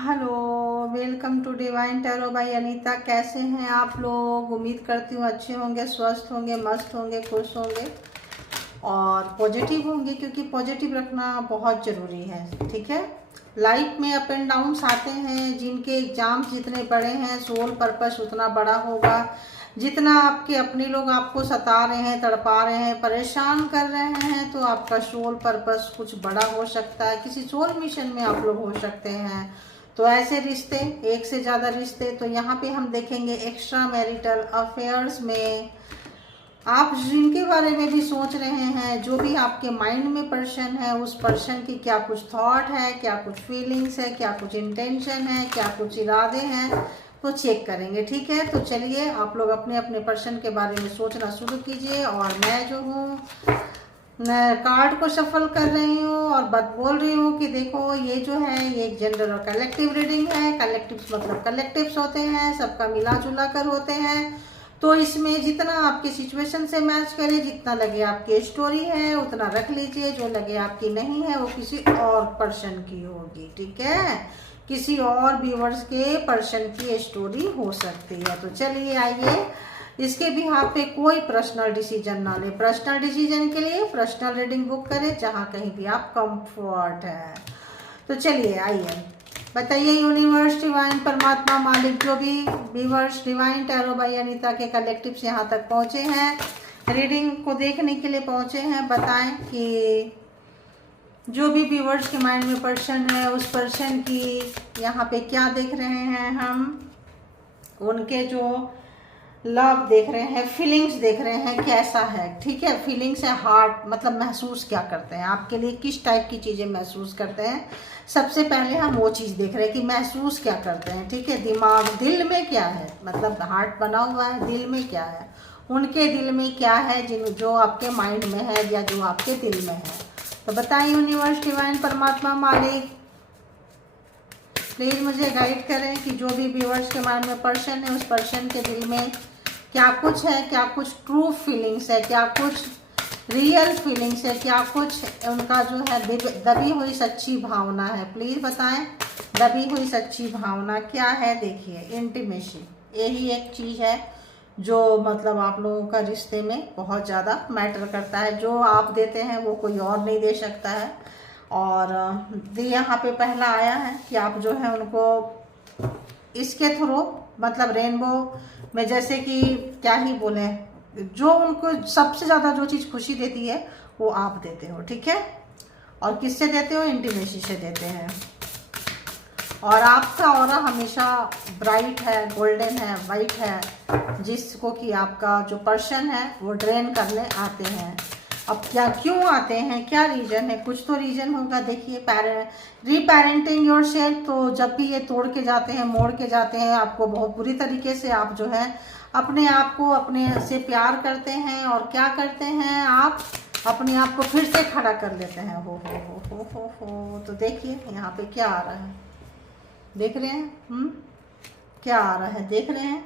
Hello, welcome to divine tarot by Anita. कैसे हैं आप लोग? उम्मीद करती हूँ अच्छे होंगे, स्वस्थ होंगे, मस्त होंगे, खुश होंगे और पॉजिटिव होंगे, क्योंकि पॉजिटिव रखना बहुत ज़रूरी है। ठीक है, लाइफ में अप एंड डाउन्स आते हैं। जिनके एग्जाम्स जितने बड़े हैं, सोल पर्पस उतना बड़ा होगा। जितना आपके अपने लोग आपको सता रहे हैं, तड़पा रहे हैं, परेशान कर रहे हैं, तो आपका सोल पर्पस कुछ बड़ा हो सकता है। किसी सोल मिशन में आप लोग हो सकते हैं। तो ऐसे रिश्ते, एक से ज़्यादा रिश्ते, तो यहाँ पे हम देखेंगे एक्स्ट्रा मैरिटल अफेयर्स में आप जिनके बारे में भी सोच रहे हैं, जो भी आपके माइंड में पर्सन है, उस पर्सन की क्या कुछ थॉट है, क्या कुछ फीलिंग्स है, क्या कुछ इंटेंशन है, क्या कुछ इरादे हैं, तो चेक करेंगे। ठीक है, तो चलिए आप लोग अपने अपने पर्सन के बारे में सोचना शुरू कीजिए और मैं जो हूँ कार्ड को शफल कर रही हूँ और बोल रही हूँ कि देखो, ये जो है ये एक जनरल और कलेक्टिव रीडिंग है। कलेक्टिव्स मतलब कलेक्टिव्स होते हैं, सबका मिला जुला कर होते हैं। तो इसमें जितना आपके सिचुएशन से मैच करे, जितना लगे आपकी स्टोरी है, उतना रख लीजिए। जो लगे आपकी नहीं है, वो किसी और पर्सन की होगी। ठीक है, किसी और व्यूअर्स के पर्सन की स्टोरी हो सकती है। तो चलिए आइए, इसके भी यहाँ पे कोई पर्सनल डिसीजन ना ले। पर्सनल डिसीजन के लिए पर्सनल रीडिंग बुक करें, जहाँ कहीं भी आप कंफर्ट है। तो चलिए आइए, बताइए यूनिवर्स, डिवाइन, परमात्मा, मालिक, जो भी viewers divine tarot by Anita के कलेक्टिव्स यहाँ तक पहुँचे हैं, रीडिंग को देखने के लिए पहुँचे हैं, बताएं कि जो भी व्यूअर्स के माइंड में पर्सन है, उस पर्सन की यहाँ पे क्या देख रहे हैं हम, उनके जो लव देख रहे हैं, फीलिंग्स देख रहे हैं, कैसा है। ठीक है, फीलिंग्स है, हार्ट मतलब महसूस क्या करते हैं, आपके लिए किस टाइप की चीज़ें महसूस करते हैं। सबसे पहले हम वो चीज़ देख रहे हैं कि महसूस क्या करते हैं। ठीक है, दिमाग, दिल में क्या है, मतलब हार्ट बना हुआ है, दिल में क्या है, उनके दिल में क्या है, जो आपके माइंड में है या जो आपके दिल में है। तो बताइए यूनिवर्स, डिवाइन, परमात्मा, मालिक, प्लीज़ मुझे गाइड करें कि जो भी व्यूअर्स के माइंड में पर्सन है, उस पर्सन के दिल में क्या कुछ है, क्या कुछ ट्रू फीलिंग्स है, क्या कुछ रियल फीलिंग्स है, क्या कुछ उनका जो है दबी हुई सच्ची भावना है। प्लीज़ बताएं, दबी हुई सच्ची भावना क्या है। देखिए, इंटीमेसी, यही एक चीज़ है जो मतलब आप लोगों का रिश्ते में बहुत ज़्यादा मैटर करता है। जो आप देते हैं वो कोई और नहीं दे सकता है। और यहाँ पे पहला आया है कि आप जो है उनको इसके थ्रू, मतलब रेनबो में, जैसे कि क्या ही बोले, जो उनको सबसे ज़्यादा जो चीज़ खुशी देती है वो आप देते हो। ठीक है, और किससे देते हो? इंटीमेसी से देते हैं। और आपका ऑरा हमेशा ब्राइट है, गोल्डन है, वाइट है, जिसको कि आपका जो पर्सन है वो ड्रेन करने आते हैं। अब क्या, क्यों आते हैं, क्या रीज़न है? कुछ तो रीज़न होगा। देखिए, रीपेरेंटिंग योर सेल्फ, तो जब भी ये तोड़ के जाते हैं, मोड़ के जाते हैं आपको बहुत बुरी तरीके से, आप जो है अपने आप को अपने से प्यार करते हैं और क्या करते हैं, आप अपने आप को फिर से खड़ा कर लेते हैं। हो। तो देखिए यहाँ पे क्या आ रहा है, देख रहे हैं? क्या आ रहा है, देख रहे हैं?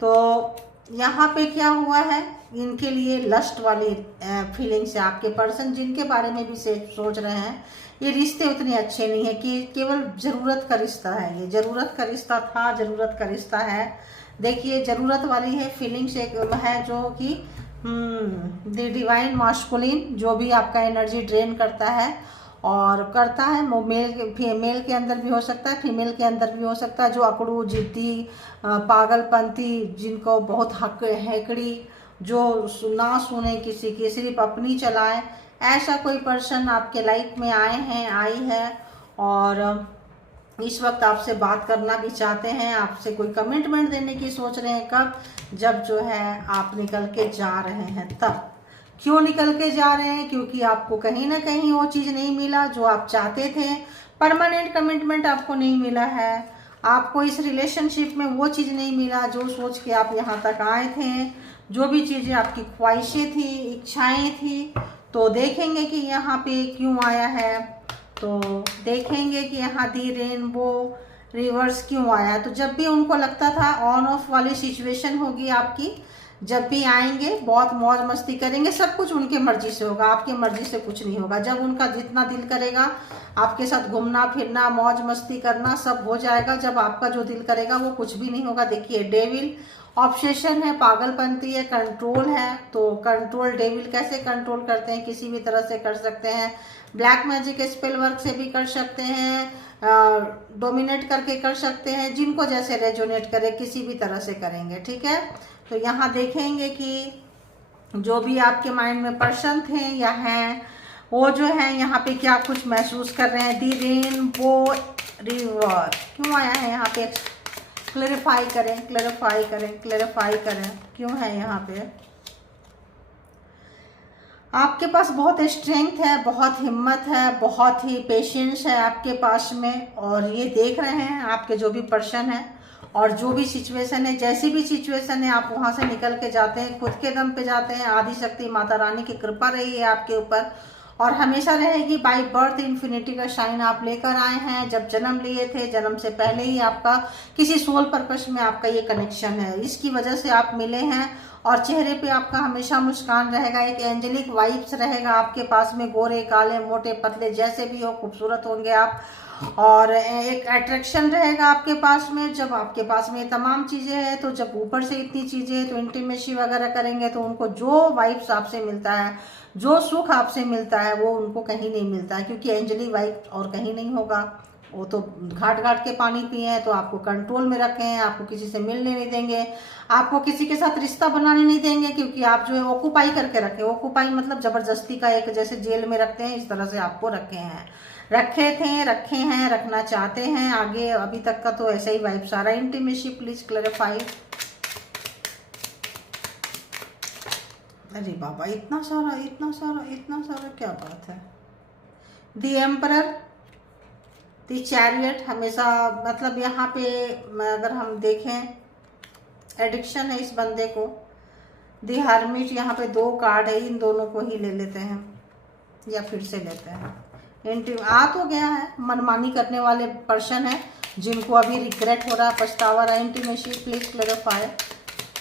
तो यहाँ पे क्या हुआ है, इनके लिए लस्ट वाली फीलिंग्स है। आपके पर्सन जिनके बारे में भी से सोच रहे हैं, ये रिश्ते उतने अच्छे नहीं है, कि केवल ज़रूरत का रिश्ता है। ये ज़रूरत का रिश्ता था, ज़रूरत का रिश्ता है। देखिए, ज़रूरत वाली है फीलिंग्स एक है, जो कि द डिवाइन मास्कुलिन, जो भी आपका एनर्जी ड्रेन करता है और करता है, वो मेल के अंदर भी हो सकता है, फीमेल के अंदर भी हो सकता है। जो अकड़ू, जिद्दी, पागलपंती, जिनको बहुत हक हैकड़ी, जो ना सुने किसी की, सिर्फ अपनी चलाए, ऐसा कोई पर्सन आपके लाइफ में आए हैं, आई है, और इस वक्त आपसे बात करना भी चाहते हैं, आपसे कोई कमिटमेंट देने की सोच रहे हैं। कब? जब जो है आप निकल के जा रहे हैं, तब। क्यों निकल के जा रहे हैं? क्योंकि आपको कहीं ना कहीं वो चीज़ नहीं मिला जो आप चाहते थे। परमानेंट कमिटमेंट आपको नहीं मिला है, आपको इस रिलेशनशिप में वो चीज़ नहीं मिला जो सोच के आप यहाँ तक आए थे, जो भी चीज़ें आपकी ख्वाहिशें थी, इच्छाएं थी। तो देखेंगे कि यहाँ पे क्यों आया है। तो देखेंगे कि यहाँ दी रेनबो रिवर्स क्यों आया है। तो जब भी उनको लगता था ऑन ऑफ वाली सिचुएशन होगी आपकी, जब भी आएंगे बहुत मौज मस्ती करेंगे, सब कुछ उनके मर्जी से होगा, आपके मर्जी से कुछ नहीं होगा। जब उनका जितना दिल करेगा आपके साथ घूमना फिरना मौज मस्ती करना सब हो जाएगा, जब आपका जो दिल करेगा वो कुछ भी नहीं होगा। देखिए डेविल ऑब्सेशन है, पागलपंती है, कंट्रोल है। तो कंट्रोल डेविल कैसे कंट्रोल करते हैं, किसी भी तरह से कर सकते हैं, ब्लैक मैजिक स्पेल वर्क से भी कर सकते हैं, डोमिनेट करके कर सकते हैं, जिनको जैसे रेजोनेट करे किसी भी तरह से करेंगे, ठीक है। तो यहाँ देखेंगे कि जो भी आपके माइंड में पर्सन थे या हैं वो जो है यहाँ पे क्या कुछ महसूस कर रहे हैं। दी रेनबो रिवर क्यों आया है यहाँ पे, क्लैरिफाई करें क्लैरिफाई करें क्लैरिफाई करें, क्यों है यहाँ पे। आपके पास बहुत स्ट्रेंथ है, बहुत हिम्मत है, बहुत ही पेशेंस है आपके पास में, और ये देख रहे हैं आपके जो भी पर्सन है और जो भी सिचुएशन है, जैसी भी सिचुएशन है आप वहाँ से निकल के जाते हैं, खुद के दम पे जाते हैं। आदि शक्ति माता रानी की कृपा रही है आपके ऊपर और हमेशा रहेगी। बाय बर्थ इन्फिनिटी का शाइन आप लेकर आए हैं, जब जन्म लिए थे जन्म से पहले ही आपका किसी सोल पर्पस में आपका ये कनेक्शन है, इसकी वजह से आप मिले हैं। और चेहरे पे आपका हमेशा मुस्कान रहेगा, एक एंजेलिक वाइब्स रहेगा आपके पास में, गोरे काले मोटे पतले जैसे भी हो खूबसूरत होंगे आप, और एक अट्रैक्शन रहेगा आपके पास में। जब आपके पास में तमाम चीज़ें हैं तो जब ऊपर से इतनी चीज़ें हैं तो इंटीमेसी वगैरह करेंगे तो उनको जो वाइब्स आपसे मिलता है, जो सुख आपसे मिलता है वो उनको कहीं नहीं मिलता है, क्योंकि एंजली वाइब और कहीं नहीं होगा। वो तो घाट घाट के पानी पिए हैं, तो आपको कंट्रोल में रखे हैं, आपको किसी से मिलने नहीं देंगे, आपको किसी के साथ रिश्ता बनाने नहीं देंगे, क्योंकि आप जो है ऑक्यूपाई करके रखे। ऑक्यूपाई मतलब जबरदस्ती का, एक जैसे जेल में रखते हैं इस तरह से आपको रखे हैं, रखे थे, रखे हैं, रखना चाहते हैं आगे। अभी तक का तो ऐसा ही वाइब सारा। Intimacy please clarify. अरे बाबा इतना सारा इतना सारा इतना सारा, क्या बात है। दी एम्परर, दी चैरियट, हमेशा मतलब यहाँ पे अगर हम देखें एडिक्शन है इस बंदे को। दी हर्मिट, यहाँ पे दो कार्ड है, इन दोनों को ही ले लेते हैं या फिर से लेते हैं। आ तो गया है, मनमानी करने वाले पर्सन है जिनको अभी रिग्रेट हो रहा है, पछतावा रहा है। Intimacy please clarify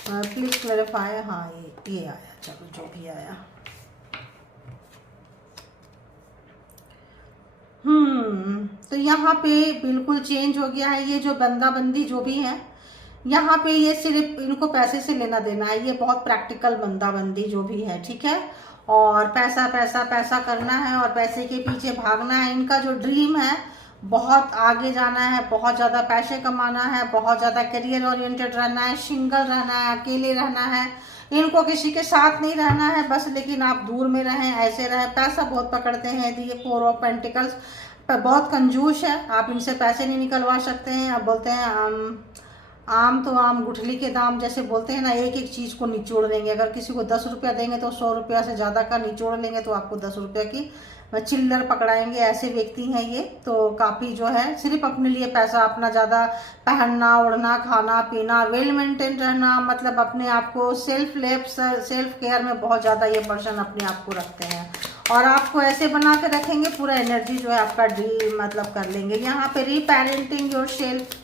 please clarify. हाँ ये आया, चलो जो भी आया। तो यहाँ पे बिल्कुल चेंज हो गया है। ये जो बंदा बंदी जो भी है यहाँ पे, ये सिर्फ इनको पैसे से लेना देना है, ये बहुत प्रैक्टिकल बंदा बंदी जो भी है, ठीक है। और पैसा पैसा पैसा करना है और पैसे के पीछे भागना है। इनका जो ड्रीम है बहुत आगे जाना है, बहुत ज़्यादा पैसे कमाना है, बहुत ज़्यादा करियर ओरिएंटेड रहना है, सिंगल रहना है, अकेले रहना है, इनको किसी के साथ नहीं रहना है बस, लेकिन आप दूर में रहें, ऐसे रहें। पैसा बहुत पकड़ते हैं, ये 4 ऑफ पेंटिकल्स बहुत कंजूस है, आप इनसे पैसे नहीं निकलवा सकते हैं। आप बोलते हैं आम तो आम गुठली के दाम, जैसे बोलते हैं ना, एक एक चीज़ को निचोड़ देंगे। अगर किसी को 10 रुपया देंगे तो 100 रुपया से ज़्यादा का निचोड़ लेंगे, तो आपको 10 रुपये की चिल्लर पकड़ाएंगे, ऐसे व्यक्ति हैं ये। तो काफ़ी जो है सिर्फ अपने लिए पैसा, अपना ज़्यादा पहनना ओढ़ना खाना पीना, वेल मेंटेन रहना, मतलब अपने आप को सेल्फ केयर में बहुत ज़्यादा ये पर्सन अपने आप को रखते हैं और आपको ऐसे बना के रखेंगे, पूरा एनर्जी जो है आपका ड्रीम मतलब कर लेंगे। यहाँ पे रीपेरेंटिंग योर सेल्फ,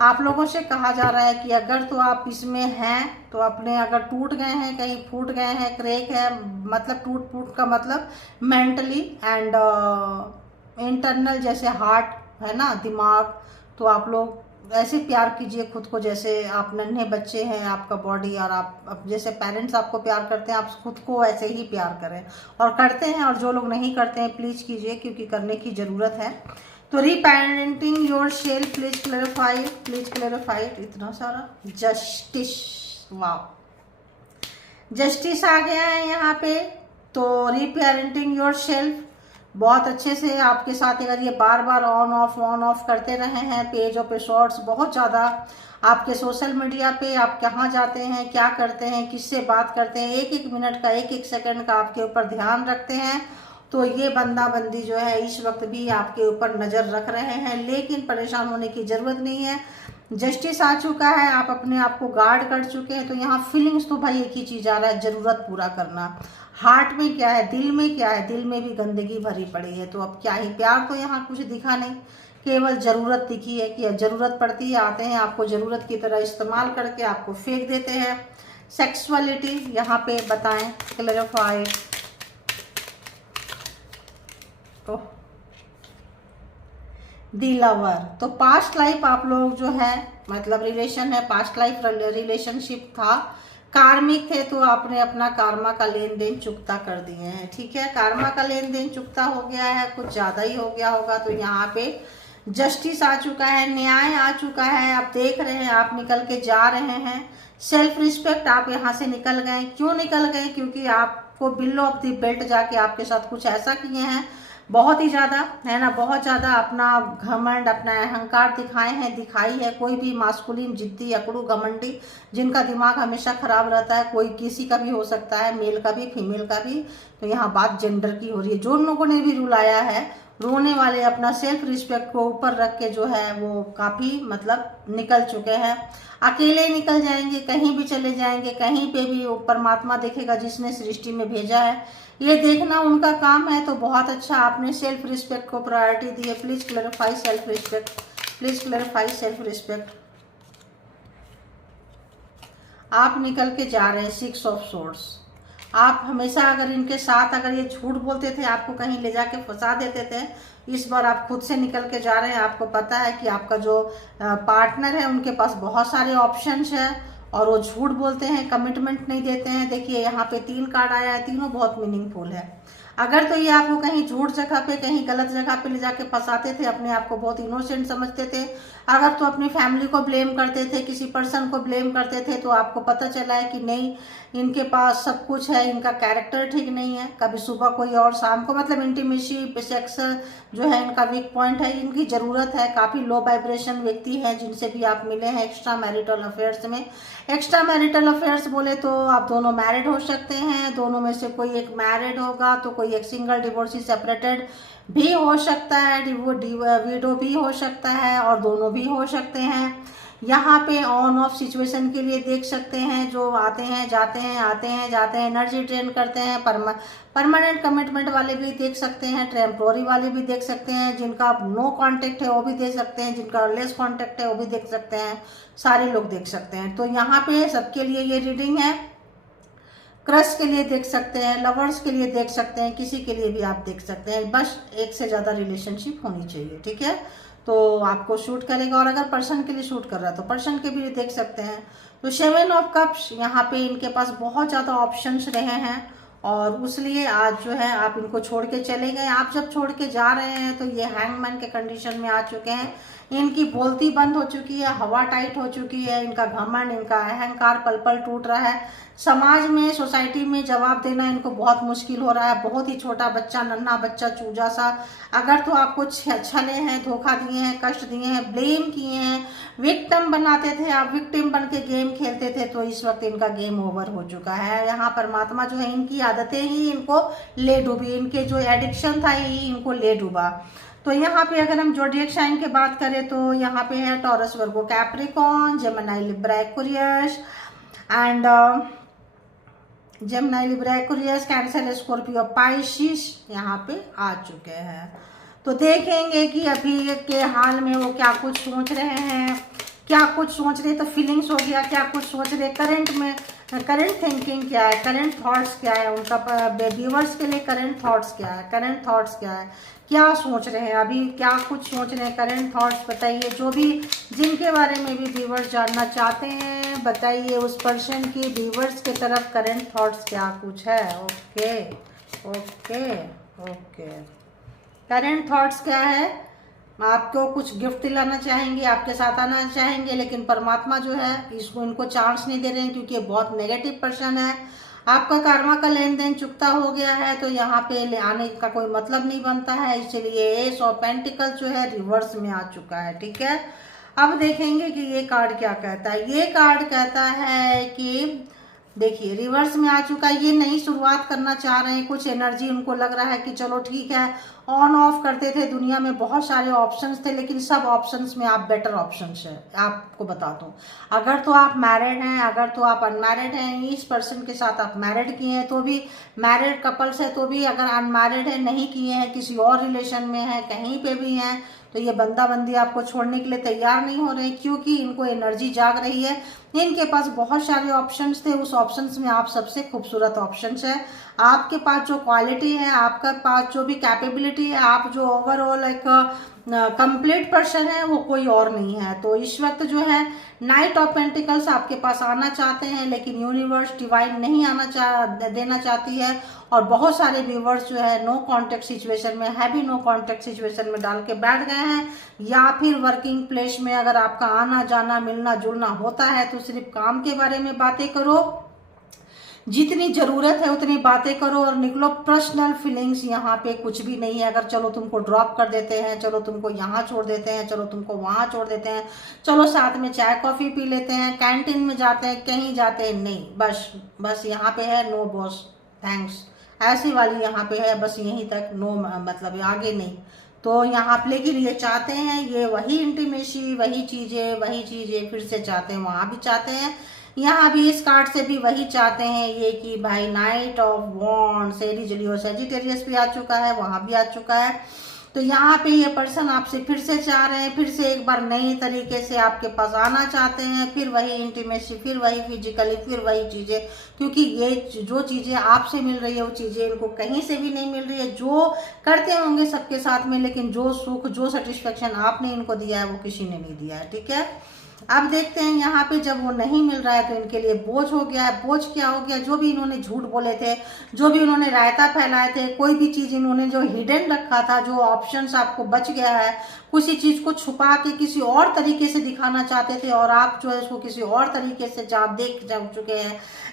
आप लोगों से कहा जा रहा है कि अगर तो आप इसमें हैं तो अपने, अगर टूट गए हैं, कहीं फूट गए हैं, क्रैक है, मतलब टूट फूट का मतलब मेंटली एंड इंटरनल, जैसे हार्ट है ना, दिमाग, तो आप लोग ऐसे प्यार कीजिए खुद को जैसे आप नन्हे बच्चे हैं, आपका बॉडी, और आप जैसे पेरेंट्स आपको प्यार करते हैं आप खुद को ऐसे ही प्यार करें, और करते हैं। और जो लोग नहीं करते हैं प्लीज़ कीजिए, क्योंकि करने की ज़रूरत है। तो रीपेरेंटिंग योर सेल्फ प्लीज क्लैरिफाई। इतना सारा जस्टिस, वाह जस्टिस आ गया है यहाँ पे। तो रीपेरेंटिंग योर सेल्फ बहुत अच्छे से आपके साथ, अगर ये बार बार ऑन ऑफ करते रहे हैं, पेजों पे शॉर्ट्स बहुत ज़्यादा आपके सोशल मीडिया पे, आप कहाँ जाते हैं, क्या करते हैं, किससे बात करते हैं, एक एक मिनट का एक एक सेकंड का आपके ऊपर ध्यान रखते हैं, तो ये बंदा बंदी जो है इस वक्त भी आपके ऊपर नज़र रख रहे हैं। लेकिन परेशान होने की ज़रूरत नहीं है, जस्टिस आ चुका है, आप अपने आप को गार्ड कर चुके हैं। तो यहाँ फीलिंग्स तो भाई एक ही चीज़ आ रहा है, ज़रूरत पूरा करना। हार्ट में क्या है, दिल में क्या है, दिल में भी गंदगी भरी पड़ी है, तो अब क्या ही, प्यार तो यहाँ कुछ दिखा नहीं, केवल ज़रूरत दिखी है कि ज़रूरत पड़ती है, आते हैं आपको ज़रूरत की तरह इस्तेमाल करके आपको फेंक देते हैं। सेक्सुअलिटी यहाँ पे बताएं, क्लैरिफाई। तो दी लवर, तो पास्ट लाइफ आप लोग जो है मतलब रिलेशन है, पास्ट लाइफ रिलेशनशिप था, कार्मिक थे, तो आपने अपना कार्मा का लेन देन चुकता कर दिए हैं। ठीक है, कार्मा का लेन देन चुकता हो गया है, कुछ ज्यादा ही हो गया होगा। तो यहाँ पे जस्टिस आ चुका है, न्याय आ चुका है। आप देख रहे हैं, आप निकल के जा रहे हैं। सेल्फ रिस्पेक्ट, आप यहाँ से निकल गए। क्यों निकल गए? क्योंकि आपको बिलो ऑफ द बेल्ट जाके आपके साथ कुछ ऐसा किए हैं, बहुत ही ज्यादा, है ना, बहुत ज्यादा अपना घमंड, अपना अहंकार दिखाए हैं, दिखाई है। कोई भी मास्कुलिन, जिद्दी, अकड़ू, घमंडी, जिनका दिमाग हमेशा खराब रहता है, कोई किसी का भी हो सकता है, मेल का भी, फीमेल का भी। तो यहाँ बात जेंडर की हो रही है। जो लोगों ने भी रुलाया है, रोने वाले अपना सेल्फ रिस्पेक्ट को ऊपर रख के जो है वो काफी मतलब निकल चुके हैं। अकेले निकल जाएंगे, कहीं भी चले जाएंगे, कहीं पे भी परमात्मा देखेगा जिसने सृष्टि में भेजा है, ये देखना उनका काम है। तो बहुत अच्छा, आपने सेल्फ रिस्पेक्ट को प्रायोरिटी दी है। Please clarify self respect, please clarify self respect. आप निकल के जा रहे हैं 6 ऑफ सोर्ड्स। आप हमेशा अगर इनके साथ अगर ये झूठ बोलते थे, आपको कहीं ले जाके फंसा देते थे, इस बार आप खुद से निकल के जा रहे हैं। आपको पता है कि आपका जो पार्टनर है उनके पास बहुत सारे ऑप्शंस है और वो झूठ बोलते हैं, कमिटमेंट नहीं देते हैं। देखिए यहाँ पे 3 कार्ड आया है, तीनों बहुत मीनिंगफुल है। अगर तो ये आपको कहीं झूठ जगह पे, कहीं गलत जगह पे ले जाके फंसाते थे, अपने आप को बहुत इनोसेंट समझते थे, अगर तो अपनी फैमिली को ब्लेम करते थे, किसी पर्सन को ब्लेम करते थे, तो आपको पता चला है कि नहीं, इनके पास सब कुछ है, इनका कैरेक्टर ठीक नहीं है। कभी सुबह कोई और शाम को, मतलब इंटीमेसी, सेक्स जो है इनका वीक पॉइंट है, इनकी ज़रूरत है। काफ़ी लो वाइब्रेशन व्यक्ति हैं जिनसे भी आप मिले हैं एक्स्ट्रा मैरिटल अफेयर्स में। एक्स्ट्रा मैरिटल अफेयर्स बोले तो आप दोनों मैरिड हो सकते हैं, दोनों में से कोई एक मैरिड होगा, तो कोई एक सिंगल, डिवोर्सी, सेपरेटेड भी हो सकता है, विडो भी हो सकता है, और दोनों भी हो सकते हैं। यहाँ पे ऑन ऑफ सिचुएशन के लिए देख सकते हैं, जो आते हैं जाते हैं, आते हैं जाते हैं, एनर्जी ड्रेन करते हैं। परमानेंट कमिटमेंट वाले भी देख सकते हैं, टेम्पोररी वाले भी देख सकते हैं, जिनका नो कांटेक्ट है वो भी देख सकते हैं, जिनका लेस कांटेक्ट है वो भी देख सकते हैं, सारे लोग देख सकते हैं। तो यहाँ पे सबके लिए ये रीडिंग है। क्रश के लिए देख सकते हैं, लवर्स के लिए देख सकते हैं, किसी के लिए भी आप देख सकते हैं। बस एक से ज़्यादा रिलेशनशिप होनी चाहिए, ठीक है, तो आपको शूट करेगा। और अगर पर्सन के लिए शूट कर रहा है तो पर्सन के भी देख सकते हैं। तो 7 ऑफ कप्स, यहाँ पे इनके पास बहुत ज़्यादा ऑप्शंस रहे हैं और उसलिए आज जो है आप इनको छोड़ के चले गए। आप जब छोड़ के जा रहे हैं तो ये हैंगमैन के कंडीशन में आ चुके हैं। इनकी बोलती बंद हो चुकी है, हवा टाइट हो चुकी है, इनका घमंड, इनका अहंकार पल पल टूट रहा है। समाज में, सोसाइटी में जवाब देना इनको बहुत मुश्किल हो रहा है। बहुत ही छोटा बच्चा, नन्हा बच्चा, चूजा सा, अगर तो आपको छले हैं, धोखा दिए हैं, कष्ट दिए हैं, ब्लेम किए हैं, विक्टिम बनाते थे, आप विक्टिम बन के गेम खेलते थे, तो इस वक्त इनका गेम ओवर हो चुका है। यहाँ परमात्मा जो है इनकी आदतें ही इनको ले डूबी, इनके जो एडिक्शन था यही इनको ले डूबा। तो यहाँ पे अगर हम जोडिएक साइन की बात करें तो यहाँ पे है taurus, Virgo, Capricorn, Gemini, Libra, Aquarius and Gemini, Libra, Aquarius, cancer, Scorpio, Pisces यहाँ पे आ चुके हैं। तो देखेंगे कि अभी के हाल में वो क्या कुछ सोच रहे हैं, क्या कुछ सोच रहे, तो फीलिंग्स हो गया, क्या कुछ सोच रहे, करंट में करंट थिंकिंग क्या है, करंट थॉट्स क्या है उनका, व्यूअर्स के लिए करंट थॉट्स क्या है, करंट थॉट्स क्या है, क्या सोच रहे हैं अभी, क्या कुछ सोच रहे हैं, करंट थॉट्स बताइए। जो भी जिनके बारे में भी व्यूअर्स जानना चाहते हैं बताइए, उस पर्सन की व्यूअर्स की तरफ करंट थॉट्स क्या कुछ है। Okay okay okay, current thoughts क्या है, आपको कुछ गिफ्ट दिलाना चाहेंगे, आपके साथ आना चाहेंगे, लेकिन परमात्मा जो है इसको इनको चांस नहीं दे रहे हैं क्योंकि ये बहुत नेगेटिव पर्सन है। आपका कर्मा का लेन देन चुकता हो गया है, तो यहाँ पे आने का कोई मतलब नहीं बनता है, इसलिए एस ऑफ पेंटिकल जो है रिवर्स में आ चुका है, ठीक है। अब देखेंगे कि ये कार्ड क्या कहता है। ये कार्ड कहता है कि देखिए रिवर्स में आ चुका है, ये नई शुरुआत करना चाह रहे हैं, कुछ एनर्जी उनको लग रहा है कि चलो ठीक है, ऑन ऑफ करते थे, दुनिया में बहुत सारे ऑप्शंस थे, लेकिन सब ऑप्शंस में आप बेटर ऑप्शंस है। आपको बता दूं, अगर तो आप मैरिड हैं, अगर तो आप अनमैरिड हैं, इस पर्सन के साथ आप मैरिड किए हैं तो भी, मैरिड कपल्स है तो भी, अगर अनमैरिड है, नहीं किए हैं, किसी और रिलेशन में है, कहीं पे भी हैं, तो ये बंदा बंदी आपको छोड़ने के लिए तैयार नहीं हो रहे, क्योंकि इनको एनर्जी जाग रही है। इनके पास बहुत सारे ऑप्शंस थे, उस ऑप्शंस में आप सबसे खूबसूरत ऑप्शंस है। आपके पास जो क्वालिटी है, आपका पास जो भी कैपेबिलिटी है, आप जो ओवरऑल एक कंप्लीट पर्सन है, वो कोई और नहीं है। तो इस वक्त जो है नाइट ऑफ पेंटिकल्स आपके पास आना चाहते हैं, लेकिन यूनिवर्स डिवाइन नहीं देना चाहती है। और बहुत सारे व्यूवर्स जो है नो कांटेक्ट सिचुएशन में है, भी नो कांटेक्ट सिचुएशन में डाल के बैठ गए हैं, या फिर वर्किंग प्लेस में अगर आपका आना जाना मिलना जुलना होता है तो सिर्फ काम के बारे में बातें करो, जितनी जरूरत है उतनी बातें करो और निकलो। पर्सनल फीलिंग्स यहाँ पे कुछ भी नहीं है। अगर चलो तुमको ड्रॉप कर देते हैं, चलो तुमको यहाँ छोड़ देते हैं, चलो तुमको वहाँ छोड़ देते हैं, चलो साथ में चाय कॉफी पी लेते हैं, कैंटीन में जाते हैं, कहीं जाते हैं, नहीं, बस यहाँ पे है नो बॉस थैंक्स, ऐसी वाली यहाँ पे है, बस यहीं तक, नो मतलब आगे नहीं। तो यहाँ पे लेकिन ये चाहते हैं, ये वही इंटीमेसी, वही चीजें फिर से चाहते हैं, वहां भी चाहते हैं, यहाँ भी इस कार्ड से भी वही चाहते हैं ये कि भाई night of wands, Aries Leo Sagittarius भी आ चुका है, वहां भी आ चुका है। तो यहाँ पे ये पर्सन आपसे फिर से चाह रहे हैं, फिर से एक बार नई तरीके से आपके पास आना चाहते हैं, फिर वही इंटीमेसी, फिर वही फिजिकली, फिर वही चीजें, क्योंकि ये जो चीजें आपसे मिल रही है वो चीजें इनको कहीं से भी नहीं मिल रही है। जो करते होंगे सबके साथ में, लेकिन जो सुख, जो सेटिस्फेक्शन आपने इनको दिया है वो किसी ने नहीं दिया है, ठीक है। अब देखते हैं यहाँ पे जब वो नहीं मिल रहा है तो इनके लिए बोझ हो गया है। बोझ क्या हो गया? जो भी इन्होंने झूठ बोले थे, जो भी इन्होंने रायता फैलाए थे, कोई भी चीज इन्होंने जो हिडन रखा था, जो ऑप्शंस आपको बच गया है, किसी चीज को छुपा के किसी और तरीके से दिखाना चाहते थे और आप जो है उसको किसी और तरीके से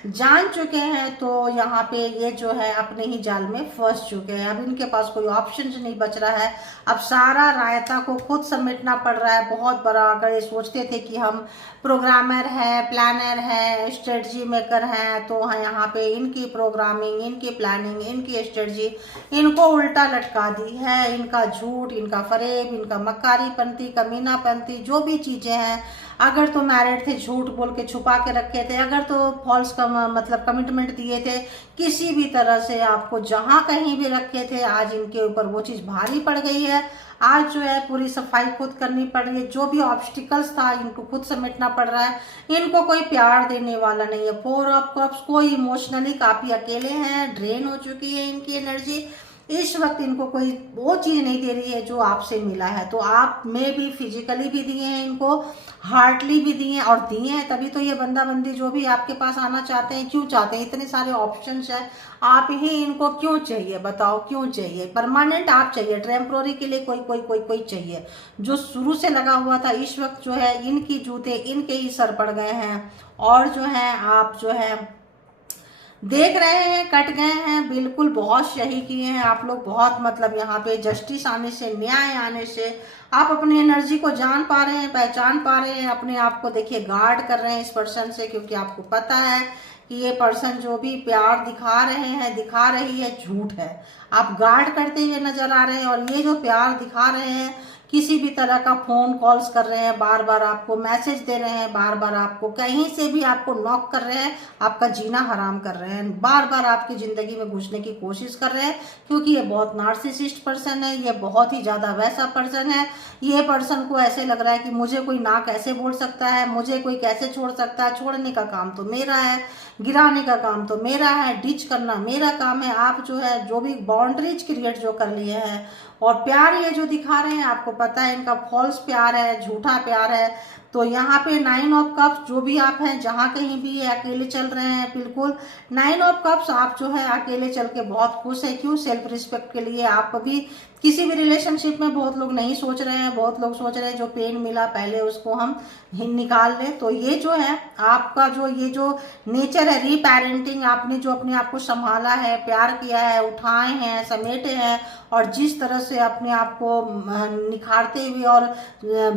जान चुके हैं, तो यहाँ पे ये जो है अपने ही जाल में फंस चुके हैं। अब इनके पास कोई ऑप्शन नहीं बच रहा है, अब सारा रायता को खुद समेटना पड़ रहा है बहुत बड़ा। अगर ये सोचते थे कि हम प्रोग्रामर है, प्लानर है, स्ट्रेटजी मेकर हैं, तो यहाँ पे इनकी प्रोग्रामिंग, इनकी प्लानिंग, इनकी स्ट्रेटजी इनको उल्टा लटका दी है। इनका झूठ, इनका फरेब, इनका मक्कारीपंती, कमीनापंती, जो भी चीजें हैं, अगर तो मैरिड थे झूठ बोल के छुपा के रखे थे, अगर तो फॉल्स मतलब कमिटमेंट दिए थे, किसी भी तरह से आपको जहां कहीं भी रखे थे, आज इनके ऊपर वो चीज भारी पड़ गई है। आज जो है पूरी सफाई खुद करनी पड़ रही है, जो भी ऑब्स्टिकल्स था इनको खुद समेटना पड़ रहा है। इनको कोई प्यार देने वाला नहीं है। 4 ऑफ कप्स, कोई इमोशनली काफी अकेले हैं, ड्रेन हो चुकी है इनकी एनर्जी। इस वक्त इनको कोई वो चीज नहीं दे रही है जो आपसे मिला है। तो आप में भी फिजिकली भी दिए हैं इनको, हार्टली भी दिए हैं और दिए हैं, तभी तो ये बंदा बंदी जो भी आपके पास आना चाहते हैं। क्यों चाहते हैं? इतने सारे ऑप्शंस है, आप ही इनको क्यों चाहिए? बताओ क्यों चाहिए? परमानेंट आप चाहिए, टेम्पोररी के लिए कोई चाहिए। जो शुरू से लगा हुआ था, इस वक्त जो है इनकी जूते इनके ही सर पड़ गए हैं और जो है आप जो है देख रहे हैं कट गए हैं। बिल्कुल बहुत सही किए हैं आप लोग, बहुत मतलब यहाँ पे जस्टिस आने से, न्याय आने से आप अपनी एनर्जी को जान पा रहे हैं, पहचान पा रहे हैं, अपने आप को देखिए गार्ड कर रहे हैं इस पर्सन से, क्योंकि आपको पता है कि ये पर्सन जो भी प्यार दिखा रहे हैं, दिखा रही है, झूठ है। आप गार्ड करते हुए नजर आ रहे हैं और ये जो प्यार दिखा रहे हैं, किसी भी तरह का फोन कॉल्स कर रहे हैं, बार बार आपको मैसेज दे रहे हैं, बार बार आपको कहीं से भी आपको नॉक कर रहे हैं, आपका जीना हराम कर रहे हैं, बार बार आपकी जिंदगी में घुसने की कोशिश कर रहे हैं, क्योंकि ये बहुत नार्सिसिस्ट पर्सन है, ये बहुत ही ज्यादा वैसा पर्सन है। ये पर्सन को ऐसे लग रहा है कि मुझे कोई ना कैसे बोल सकता है, मुझे कोई कैसे छोड़ सकता है, छोड़ने का काम तो मेरा है, गिराने का काम तो मेरा है, डिच करना मेरा काम है। आप जो है जो भी बाउंड्रीज क्रिएट जो कर लिए हैं और प्यार ये जो दिखा रहे हैं, आपको पता है इनका फॉल्स प्यार है, झूठा प्यार है। तो यहाँ पे 9 ऑफ कप्स, जो भी आप हैं, जहाँ कहीं भी अकेले चल रहे हैं, बिल्कुल 9 ऑफ कप्स आप जो है अकेले चल के बहुत खुश है। क्यों? सेल्फ रिस्पेक्ट के लिए। आप अभी किसी भी रिलेशनशिप में बहुत लोग नहीं सोच रहे हैं, बहुत लोग सोच रहे हैं जो पेन मिला पहले उसको हम निकाल लें। तो ये जो है आपका जो ये जो नेचर है, रीपेरेंटिंग, आपने जो अपने आप को संभाला है, प्यार किया है, उठाए हैं, समेटे हैं, और जिस तरह से अपने आप को निखारते हुए और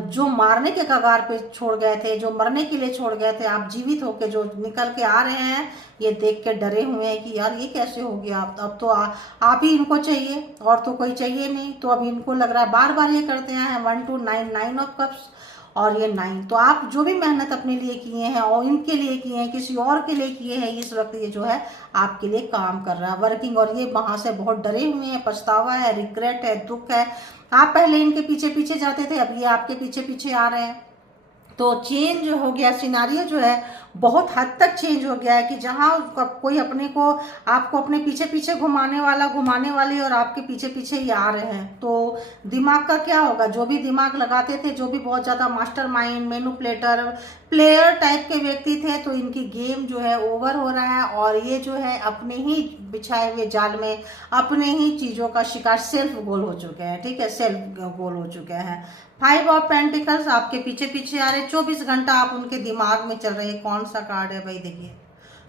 जो मारने के कगार पे छोड़ गए थे, जो मरने के लिए छोड़ गए थे, आप जीवित होके जो निकल के आ रहे हैं, ये देख के डरे हुए हैं कि यार ये कैसे हो गया। अब तो आप ही इनको चाहिए और तो कोई चाहिए नहीं। तो अब इनको लग रहा है, बार बार ये करते हैं 1 to 9 9 ऑफ कप्स, और ये 9। तो आप जो भी मेहनत अपने लिए किए हैं और इनके लिए किए हैं, किसी और के लिए किए हैं, इस वक्त ये जो है आपके लिए काम कर रहा है, वर्किंग। और ये वहां से बहुत डरे हुए हैं, पछतावा है, रिग्रेट है, दुख है। आप पहले इनके पीछे पीछे जाते थे, अब ये आपके पीछे पीछे आ रहे हैं। तो चेंज हो गया, सिनारियो जो है बहुत हद तक चेंज हो गया है कि जहाँ कोई अपने को आपको अपने पीछे पीछे घुमाने वाला घुमाने वाली और आपके पीछे पीछे ही आ रहे हैं। तो दिमाग का क्या होगा, जो भी दिमाग लगाते थे, जो भी बहुत ज़्यादा मास्टरमाइंड, मैनिपुलेटर, प्लेयर टाइप के व्यक्ति थे, तो इनकी गेम जो है ओवर हो रहा है और ये जो है अपने ही बिछाए हुए जाल में अपने ही चीज़ों का शिकार, सेल्फ गोल हो चुके हैं। ठीक है, सेल्फ गोल हो चुके हैं। 5 ऑफ पेंटिकल्स आपके पीछे पीछे आ रहे, 24 घंटा आप उनके दिमाग में चल रहे हैं। कौन सा कार्ड है भाई, देखिए।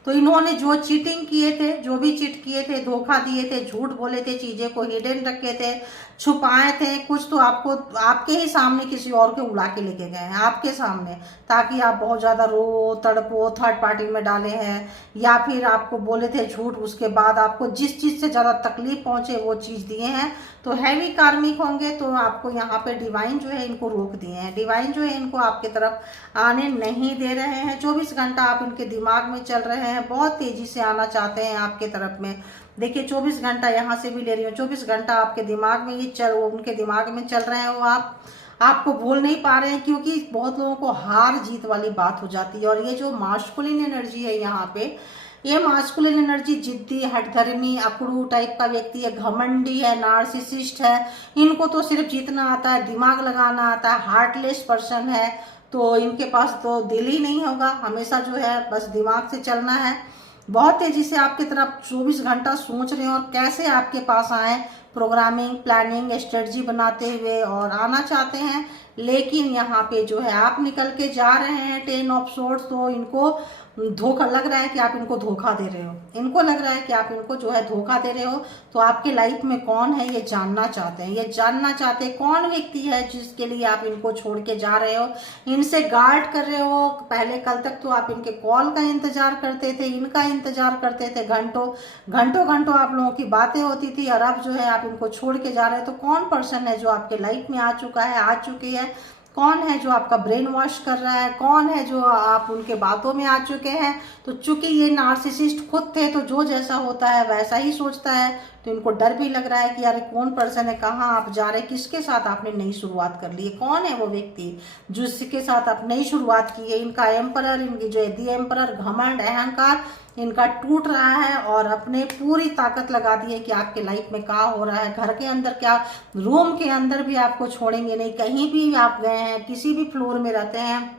तो इन्होंने जो चीटिंग किए थे, जो भी चीट किए थे, धोखा दिए थे, झूठ बोले थे, चीजें को हिडन रखे थे, छुपाए थे, कुछ तो आपको आपके ही सामने किसी और के उड़ा के लेके गए हैं, आपके सामने, ताकि आप बहुत ज्यादा रो तड़पो, थर्ड पार्टी में डाले हैं, या फिर आपको बोले थे झूठ, उसके बाद आपको जिस चीज से ज्यादा तकलीफ पहुंचे वो चीज दिए हैं। तो हैवी कार्मिक होंगे, तो आपको यहाँ पे डिवाइन जो है इनको रोक दिए हैं, डिवाइन जो है इनको आपके तरफ आने नहीं दे रहे हैं। 24 घंटा आप इनके दिमाग में चल रहे हैं, बहुत तेजी से आना चाहते हैं आपके तरफ में। देखिए 24 घंटा यहाँ से भी ले रही हूँ, 24 घंटा आपके दिमाग में ही उनके दिमाग में चल रहे हैं वो, आपको भूल नहीं पा रहे हैं, क्योंकि बहुत लोगों को हार जीत वाली बात हो जाती है। और ये जो मास्कुलिन एनर्जी है यहाँ पे, ये मास्कुलिन एनर्जी जिद्दी, हठधर्मी, अकड़ू टाइप का व्यक्ति है, घमंडी है, नार्सिसिस्ट है, इनको तो सिर्फ जीतना आता है, दिमाग लगाना आता है, हार्टलेस पर्सन है। तो इनके पास तो दिल ही नहीं होगा, हमेशा जो है बस दिमाग से चलना है। बहुत तेजी से आपकी तरफ 24 घंटा सोच रहे हैं और कैसे आपके पास आए, प्रोग्रामिंग, प्लानिंग, स्ट्रेटजी बनाते हुए और आना चाहते हैं। लेकिन यहाँ पे जो है आप निकल के जा रहे हैं 10 ऑफ सोर्ड्स। तो इनको धोखा लग रहा है कि आप इनको धोखा दे रहे हो, इनको लग रहा है कि आप इनको जो है धोखा दे रहे हो। तो आपके लाइफ में कौन है ये जानना चाहते हैं, ये जानना चाहते हैं कौन व्यक्ति है जिसके लिए आप इनको छोड़ के जा रहे हो, इनसे गार्ड कर रहे हो। पहले कल तक तो आप इनके कॉल का इंतजार करते थे, इनका इंतजार करते थे, घंटों घंटों घंटों आप लोगों की बातें होती थी, और अब जो है आप इनको छोड़ के जा रहे हैं। तो कौन पर्सन है जो आपके लाइफ में आ चुका है, आ चुकी है, कौन है जो आपका ब्रेन वॉश कर रहा है, कौन है जो आप उनके बातों में आ चुके हैं। तो चूंकि ये नार्सिसिस्ट खुद थे, तो जो जैसा होता है वैसा ही सोचता है। तो इनको डर भी लग रहा है कि यार कौन पर्सन है, कहाँ आप जा रहे हैं, किसके साथ आपने नई शुरुआत कर ली है, कौन है वो व्यक्ति जिसके साथ आप नई शुरुआत की है। इनका एम्परर, इनकी जो है दी एम्परर, घमंड, अहंकार इनका टूट रहा है और अपने पूरी ताकत लगा दी है कि आपके लाइफ में क्या हो रहा है। घर के अंदर क्या, रूम के अंदर भी आपको छोड़ेंगे नहीं, कहीं भी आप गए हैं, किसी भी फ्लोर में रहते हैं,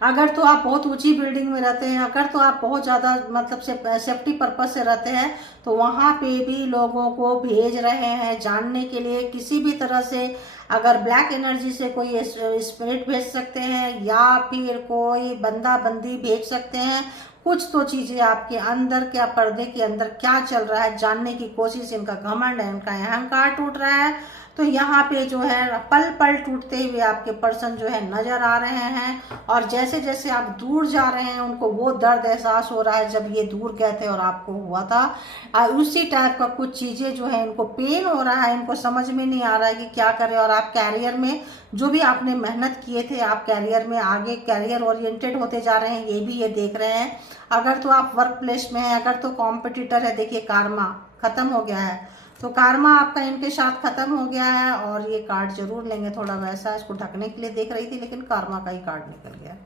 अगर तो आप बहुत ऊंची बिल्डिंग में रहते हैं, अगर तो आप बहुत ज़्यादा मतलब से सेफ्टी पर्पज से रहते हैं, तो वहाँ पे भी लोगों को भेज रहे हैं जानने के लिए किसी भी तरह से। अगर ब्लैक एनर्जी से कोई स्पिरिट भेज सकते हैं या फिर कोई बंदा बंदी भेज सकते हैं, कुछ तो चीजें आपके अंदर, क्या पर्दे के अंदर क्या चल रहा है जानने की कोशिश। इनका घमंड है, इनका अहंकार टूट रहा है। तो यहाँ पे जो है पल पल टूटते हुए आपके पर्सन जो है नजर आ रहे हैं, और जैसे जैसे आप दूर जा रहे हैं उनको वो दर्द एहसास हो रहा है जब ये दूर गए थे और आपको हुआ था। उसी टाइप का कुछ चीजें जो है इनको पेन हो रहा है, इनको समझ में नहीं आ रहा है कि क्या करें। और आप कैरियर में जो भी आपने मेहनत किए थे, आप कैरियर में आगे कैरियर ओरिएंटेड होते जा रहे हैं, ये भी ये देख रहे हैं। अगर तो आप वर्क प्लेस में हैं, अगर तो कॉम्पिटिटर है, देखिए कार्मा खत्म हो गया है। तो कार्मा आपका इनके साथ खत्म हो गया है। और ये कार्ड जरूर लेंगे, थोड़ा वैसा इसको ढकने के लिए देख रही थी, लेकिन कार्मा का ही कार्ड निकल गया।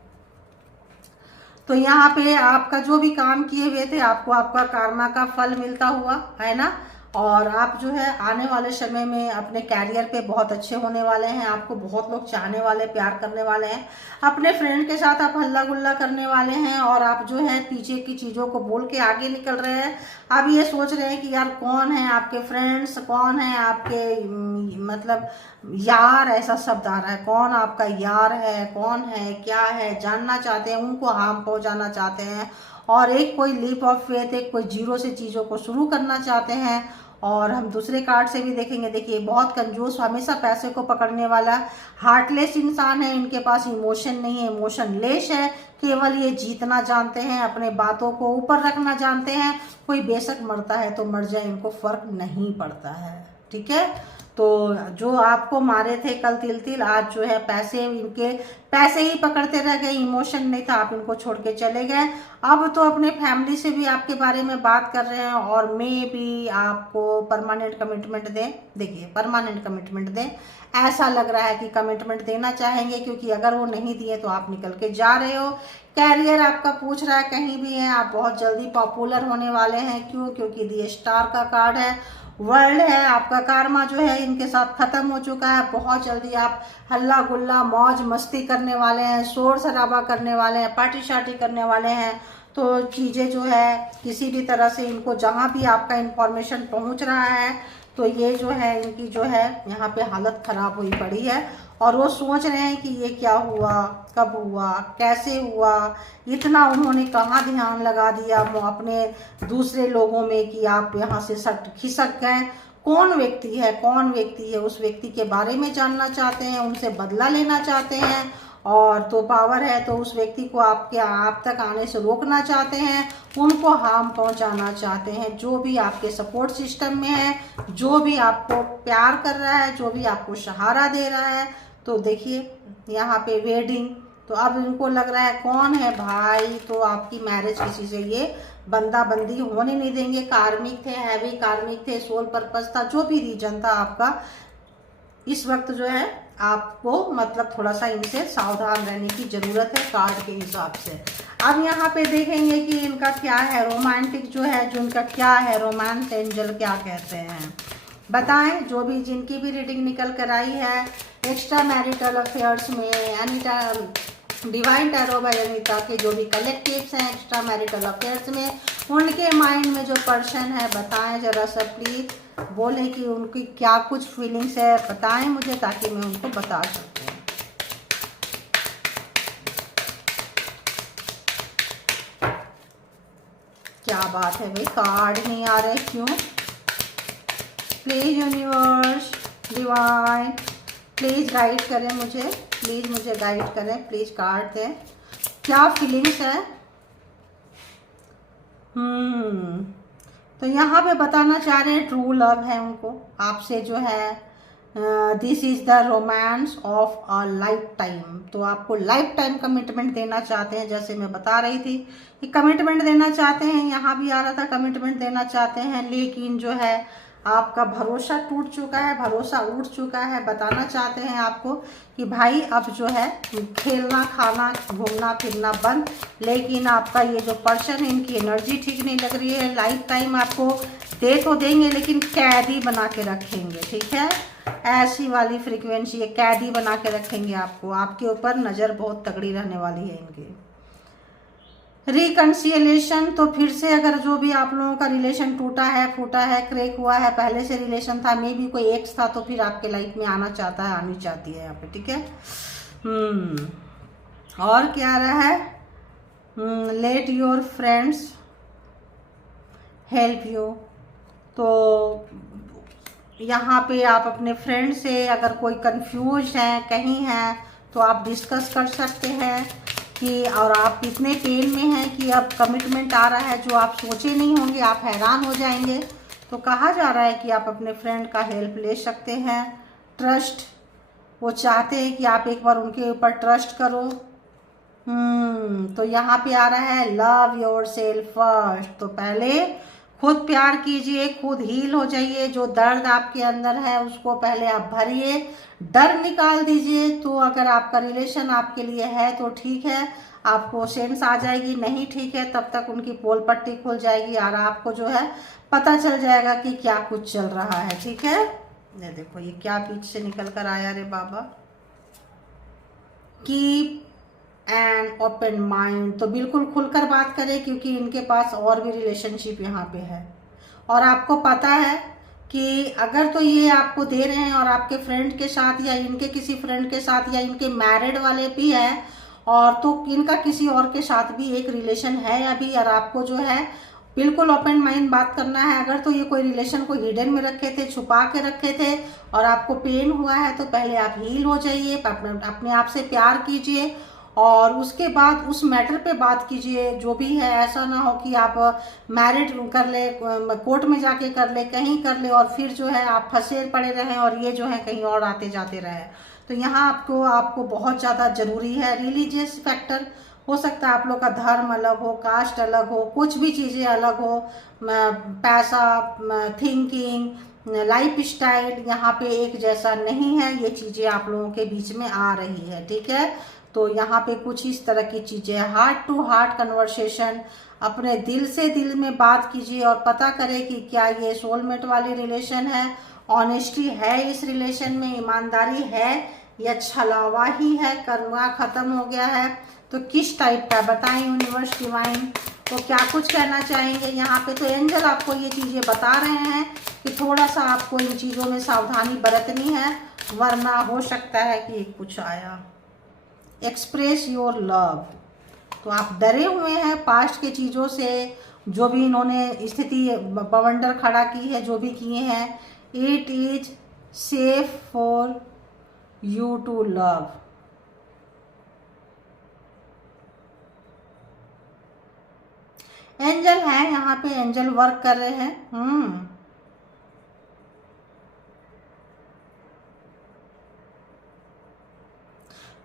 तो यहाँ पे आपका जो भी काम किए हुए थे, आपको आपका कार्मा का फल मिलता हुआ है ना। और आप जो है आने वाले समय में अपने कैरियर पे बहुत अच्छे होने वाले हैं, आपको बहुत लोग चाहने वाले, प्यार करने वाले हैं, अपने फ्रेंड के साथ आप हल्ला गुल्ला करने वाले हैं, और आप जो है पीछे की चीज़ों को बोल के आगे निकल रहे हैं। अब ये सोच रहे हैं कि यार कौन है आपके फ्रेंड्स, कौन है आपके मतलब यार, ऐसा शब्द आ रहा है, कौन आपका यार है, कौन है, क्या है, जानना चाहते हैं, उनको हार्म पहुंचाना चाहते हैं। और एक कोई लीप ऑफ फेथ, एक कोई जीरो से चीज़ों को शुरू करना चाहते हैं। और हम दूसरे कार्ड से भी देखेंगे, देखिए बहुत कंजूस, हमेशा पैसे को पकड़ने वाला, हार्टलेस इंसान है, इनके पास इमोशन नहीं है, इमोशन लेस है, केवल ये जीतना जानते हैं, अपने बातों को ऊपर रखना जानते हैं। कोई बेशक मरता है तो मर जाए, इनको फर्क नहीं पड़ता है। ठीक है, तो जो आपको मारे थे कल तिल तिल, आज जो है पैसे, इनके पैसे ही पकड़ते रह गए, इमोशन नहीं था, आप इनको छोड़ के चले गए। अब तो अपने फैमिली से भी आपके बारे में बात कर रहे हैं और मे भी आपको परमानेंट कमिटमेंट दें। देखिए परमानेंट कमिटमेंट दें, ऐसा लग रहा है कि कमिटमेंट देना चाहेंगे, क्योंकि अगर वो नहीं दिए तो आप निकल के जा रहे हो। कैरियर आपका पूछ रहा है कहीं भी है, आप बहुत जल्दी पॉपुलर होने वाले हैं। क्यों? क्योंकि दी स्टार का कार्ड है, वर्ल्ड है, आपका कारमा जो है इनके साथ खत्म हो चुका है। बहुत जल्दी आप हल्ला गुल्ला मौज मस्ती करने वाले हैं, शोर शराबा करने वाले हैं, पार्टी शार्टी करने वाले हैं। तो चीज़ें जो है किसी भी तरह से इनको, जहाँ भी आपका इंफॉर्मेशन पहुँच रहा है तो ये जो है इनकी जो है यहाँ पे हालत ख़राब हुई पड़ी है और वो सोच रहे हैं कि ये क्या हुआ, कब हुआ, कैसे हुआ, इतना उन्होंने कहाँ ध्यान लगा दिया अपने दूसरे लोगों में कि आप यहाँ से खिसक गए। कौन व्यक्ति है, कौन व्यक्ति है, उस व्यक्ति के बारे में जानना चाहते हैं, उनसे बदला लेना चाहते हैं और तो पावर है तो उस व्यक्ति को आप तक आने से रोकना चाहते हैं, उनको हार्म पहुंचाना चाहते हैं। जो भी आपके सपोर्ट सिस्टम में है, जो भी आपको प्यार कर रहा है, जो भी आपको सहारा दे रहा है, तो देखिए यहाँ पे वेडिंग, तो अब इनको लग रहा है कौन है भाई, तो आपकी मैरिज किसी से ये बंदा बंदी होने नहीं देंगे। कार्मिक थे, हैवी कार्मिक थे, सोल पर्पस था, जो भी रीजन था आपका, इस वक्त जो है आपको मतलब थोड़ा सा इनसे सावधान रहने की ज़रूरत है कार्ड के हिसाब से। अब यहाँ पे देखेंगे कि इनका क्या है, रोमांटिक जो है, जो इनका क्या है, रोमांस एंजल क्या कहते हैं बताएं। जो भी जिनकी भी रीडिंग निकल कर आई है एक्स्ट्रा मैरिटल अफेयर्स में, Anita divine tarot by Anita के जो भी कलेक्टिव्स हैं एक्स्ट्रा मैरिटल अफेयर्स में, उनके माइंड में जो पर्सन है बताएं जरा सा प्लीज, बोले कि उनकी क्या कुछ फीलिंग्स है बताएं मुझे, ताकि मैं उनको बता सकूं। क्या बात है भाई, कार्ड नहीं आ रहे क्यों? Please universe divine please guide करें मुझे, प्लीज मुझे गाइड करें, प्लीज कार्ड दें, क्या फीलिंग्स है। तो यहाँ पे बताना चाह रहे हैं ट्रू लव है उनको आपसे जो है, this is the romance of a life time. तो आपको लाइफ टाइम कमिटमेंट देना चाहते हैं, जैसे मैं बता रही थी कि कमिटमेंट देना चाहते हैं, यहाँ भी आ रहा था कमिटमेंट देना चाहते हैं, लेकिन जो है आपका भरोसा टूट चुका है, भरोसा उठ चुका है। बताना चाहते हैं आपको कि भाई अब जो है खेलना खाना घूमना फिरना बंद, लेकिन आपका ये जो पर्सन है इनकी एनर्जी ठीक नहीं लग रही है। लाइफ टाइम आपको दे तो देंगे लेकिन कैदी बना के रखेंगे, ठीक है, ऐसी वाली फ्रीक्वेंसी है, कैदी बना के रखेंगे आपको, आपके ऊपर नज़र बहुत तगड़ी रहने वाली है इनकी। रिकन्सिलेशन, तो फिर से अगर जो भी आप लोगों का रिलेशन टूटा है, फूटा है, क्रेक हुआ है, पहले से रिलेशन था, मे भी कोई एक्स था, तो फिर आपके लाइफ में आना चाहता है, आनी चाहती है यहाँ पे, ठीक है। और क्या रहा है, let your friends help you. तो यहाँ पे आप अपने फ्रेंड से अगर कोई कंफ्यूज है कहीं है तो आप डिस्कस कर सकते हैं कि, और आप इतने पेन में हैं कि अब कमिटमेंट आ रहा है जो आप सोचे नहीं होंगे, आप हैरान हो जाएंगे। तो कहा जा रहा है कि आप अपने फ्रेंड का हेल्प ले सकते हैं। ट्रस्ट, वो चाहते हैं कि आप एक बार उनके ऊपर ट्रस्ट करो। तो यहाँ पे आ रहा है लव योर सेल्फ फर्स्ट। तो पहले खुद प्यार कीजिए, खुद हील हो जाइए, जो दर्द आपके अंदर है उसको पहले आप भरिए, डर निकाल दीजिए। तो अगर आपका रिलेशन आपके लिए है तो ठीक है, आपको सेंस आ जाएगी, नहीं ठीक है तब तक उनकी पोल पट्टी खुल जाएगी और आपको जो है पता चल जाएगा कि क्या कुछ चल रहा है, ठीक है। ये देखो ये क्या बीच से निकल कर आया रे बाबा, कीप एंड ओपन माइंड। तो बिल्कुल खुलकर बात करें क्योंकि इनके पास और भी रिलेशनशिप यहाँ पे है और आपको पता है कि अगर तो ये आपको दे रहे हैं और आपके फ्रेंड के साथ या इनके किसी फ्रेंड के साथ या इनके मैरिड वाले भी है और तो इनका किसी और के साथ भी एक रिलेशन है अभी, और आपको जो है बिल्कुल ओपन माइंड बात करना है। अगर तो ये कोई रिलेशन को हिडन में रखे थे, छुपा के रखे थे और आपको पेन हुआ है तो पहले आप हील हो जाइए, अपने आप से प्यार कीजिए और उसके बाद उस मैटर पे बात कीजिए जो भी है। ऐसा ना हो कि आप मैरिड कर ले, कोर्ट में जाके कर ले, कहीं कर ले और फिर जो है आप फंसे पड़े रहें और ये जो है कहीं और आते जाते रहे। तो यहाँ आपको बहुत ज़्यादा ज़रूरी है। रिलीजियस फैक्टर हो सकता है, आप लोग का धर्म अलग हो, कास्ट अलग हो, कुछ भी चीज़ें अलग हो, पैसा, थिंकिंग, लाइफ स्टाइल यहाँ पे एक जैसा नहीं है। ये चीज़ें आप लोगों के बीच में आ रही है, ठीक है। तो यहाँ पे कुछ इस तरह की चीज़ें, हार्ट टू हार्ट कन्वर्सेशन, अपने दिल से दिल में बात कीजिए और पता करें कि क्या ये सोलमेट वाली रिलेशन है, ऑनेस्टी है इस रिलेशन में, ईमानदारी है या छलावा ही है, कर्मा खत्म हो गया है। तो किस टाइप का बताएं यूनिवर्स डिवाइन, तो क्या कुछ कहना चाहेंगे यहाँ पे। तो एंजल आपको ये चीज़ें बता रहे हैं कि थोड़ा सा आपको इन चीज़ों में सावधानी बरतनी है, वरना हो सकता है कि कुछ आया। एक्सप्रेस योर लव, तो आप डरे हुए हैं पास्ट के चीज़ों से, जो भी इन्होंने स्थिति बवंडर खड़ा की है, जो भी किए हैं। It is safe for you to love. Angel है यहाँ पे, एंजल वर्क कर रहे हैं।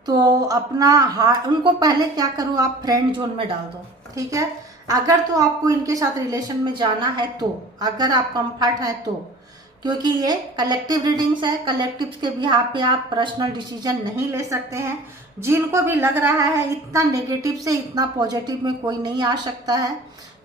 तो अपना हार्ट, उनको पहले क्या करो, आप फ्रेंड जोन में डाल दो, ठीक है। अगर तो आपको इनके साथ रिलेशन में जाना है तो, अगर आप कंफर्ट है तो, क्योंकि ये कलेक्टिव रीडिंग्स है, कलेक्टिव के बिहाफ पे आप पर्सनल डिसीजन नहीं ले सकते हैं। जिनको भी लग रहा है इतना नेगेटिव से इतना पॉजिटिव में कोई नहीं आ सकता है,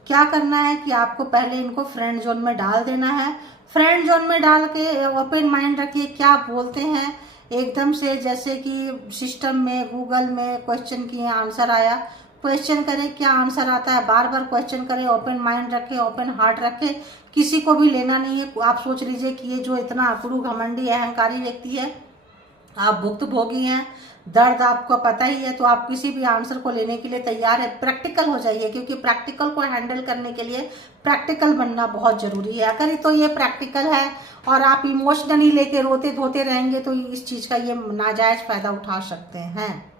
क्या करना है कि आपको पहले इनको फ्रेंड जोन में डाल देना है। फ्रेंड जोन में डाल के ओपन माइंड रखिए, क्या बोलते हैं एकदम से, जैसे कि सिस्टम में गूगल में क्वेश्चन किए आंसर आया, क्वेश्चन करें क्या आंसर आता है, बार बार क्वेश्चन करें, ओपन माइंड रखें, ओपन हार्ट रखें। किसी को भी लेना नहीं है। आप सोच लीजिए कि ये जो इतना अकड़ू घमंडी अहंकारी व्यक्ति है, आप भुक्तभोगी हैं, दर्द आपको पता ही है, तो आप किसी भी आंसर को लेने के लिए तैयार है। प्रैक्टिकल हो जाइए, क्योंकि प्रैक्टिकल को हैंडल करने के लिए प्रैक्टिकल बनना बहुत जरूरी है। अगर तो ये प्रैक्टिकल है और आप इमोशनली लेके रोते धोते रहेंगे तो इस चीज का ये नाजायज फायदा उठा सकते हैं।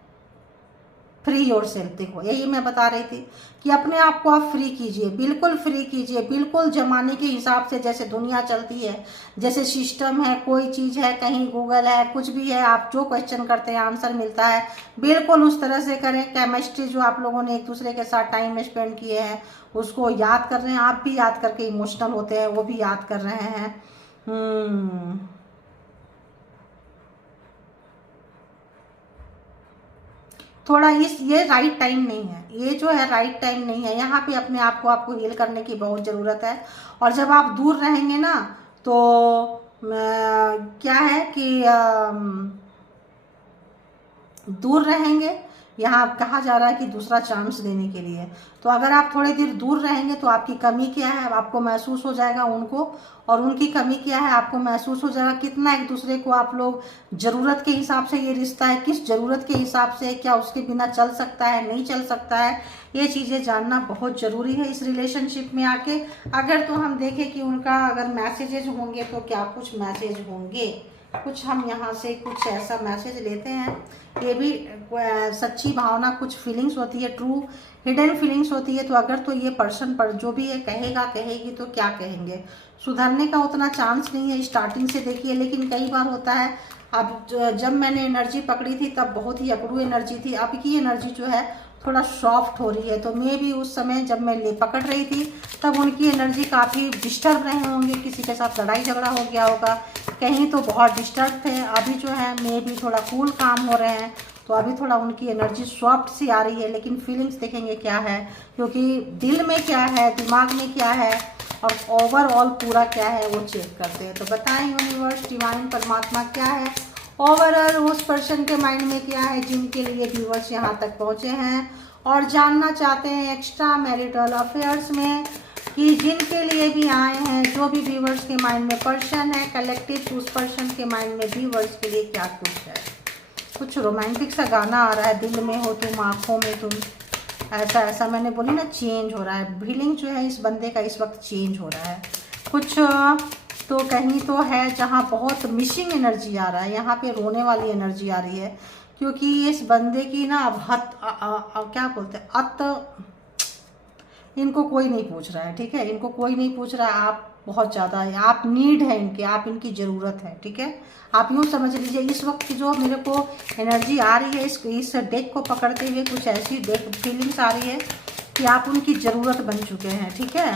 फ्री योर सेल्फ, देखो यही मैं बता रही थी कि अपने आप को आप फ्री कीजिए, बिल्कुल फ्री कीजिए, बिल्कुल जमाने के हिसाब से जैसे दुनिया चलती है, जैसे सिस्टम है, कोई चीज़ है, कहीं गूगल है, कुछ भी है, आप जो क्वेश्चन करते हैं आंसर मिलता है, बिल्कुल उस तरह से करें। केमिस्ट्री जो आप लोगों ने एक दूसरे के साथ टाइम स्पेंड किए हैं उसको याद कर रहे हैं, आप भी याद करके इमोशनल होते हैं, वो भी याद कर रहे हैं। थोड़ा ये राइट टाइम नहीं है, ये जो है राइट टाइम नहीं है। यहाँ पे अपने आप को आपको हील करने की बहुत ज़रूरत है। और जब आप दूर रहेंगे ना तो क्या है कि दूर रहेंगे, यहाँ कहा जा रहा है कि दूसरा चांस देने के लिए। तो अगर आप थोड़ी देर दूर रहेंगे तो आपकी कमी क्या है आपको महसूस हो जाएगा उनको, और उनकी कमी क्या है आपको महसूस हो जाएगा। कितना एक दूसरे को आप लोग ज़रूरत के हिसाब से, ये रिश्ता है किस ज़रूरत के हिसाब से, क्या उसके बिना चल सकता है नहीं चल सकता है, ये चीज़ें जानना बहुत ज़रूरी है इस रिलेशनशिप में आके। अगर तो हम देखें कि उनका अगर मैसेजेज होंगे तो क्या कुछ मैसेज होंगे, कुछ हम यहाँ से कुछ ऐसा मैसेज लेते हैं। ये भी सच्ची भावना, कुछ फीलिंग्स होती है, ट्रू हिडन फीलिंग्स होती है। तो अगर तो ये पर्सन पर जो भी है कहेगा कहेगी तो क्या कहेंगे, सुधरने का उतना चांस नहीं है स्टार्टिंग से देखिए। लेकिन कई बार होता है, अब जब मैंने एनर्जी पकड़ी थी तब बहुत ही अकड़ू एनर्जी थी, अब की एनर्जी जो है थोड़ा सॉफ्ट हो रही है। तो मैं भी उस समय जब मैं पकड़ रही थी तब उनकी एनर्जी काफ़ी डिस्टर्ब रहे होंगे, किसी के साथ लड़ाई झगड़ा हो गया होगा, कहीं तो बहुत डिस्टर्ब थे। अभी जो है मैं भी थोड़ा कूल काम हो रहे हैं, तो अभी थोड़ा उनकी एनर्जी सॉफ्ट सी आ रही है। लेकिन फीलिंग्स देखेंगे क्या है, क्योंकि दिल में क्या है, दिमाग में क्या है और ओवरऑल पूरा क्या है वो चेक करते हैं। तो बताएं यूनिवर्स डिवाइन परमात्मा क्या है ओवरऑल उस पर्सन के माइंड में क्या है जिनके लिए व्यूअर्स यहाँ तक पहुँचे हैं और जानना चाहते हैं एक्स्ट्रा मैरिटल अफेयर्स में, कि जिनके लिए भी आए हैं, जो भी व्यूअर्स के माइंड में पर्सन है, कलेक्टिव उस पर्सन के माइंड में व्यूअर्स के लिए क्या कुछ है। कुछ रोमांटिक सा गाना आ रहा है, दिल में हो तुम आँखों में तुम, ऐसा ऐसा मैंने बोली ना, चेंज हो रहा है। फीलिंग जो है इस बंदे का इस वक्त चेंज हो रहा है। कुछ तो कहीं तो है जहाँ बहुत मिसिंग एनर्जी आ रहा है, यहाँ पे रोने वाली एनर्जी आ रही है, क्योंकि इस बंदे की ना अब क्या बोलते हैं, इनको कोई नहीं पूछ रहा है, ठीक है, इनको कोई नहीं पूछ रहा है। आप बहुत ज़्यादा है, आप नीड है इनके, आप इनकी ज़रूरत है, ठीक है। आप यूँ समझ लीजिए इस वक्त की जो मेरे को एनर्जी आ रही है इस डेक को पकड़ते हुए, कुछ ऐसी डेक फीलिंग्स आ रही है कि आप उनकी ज़रूरत बन चुके हैं, ठीक है।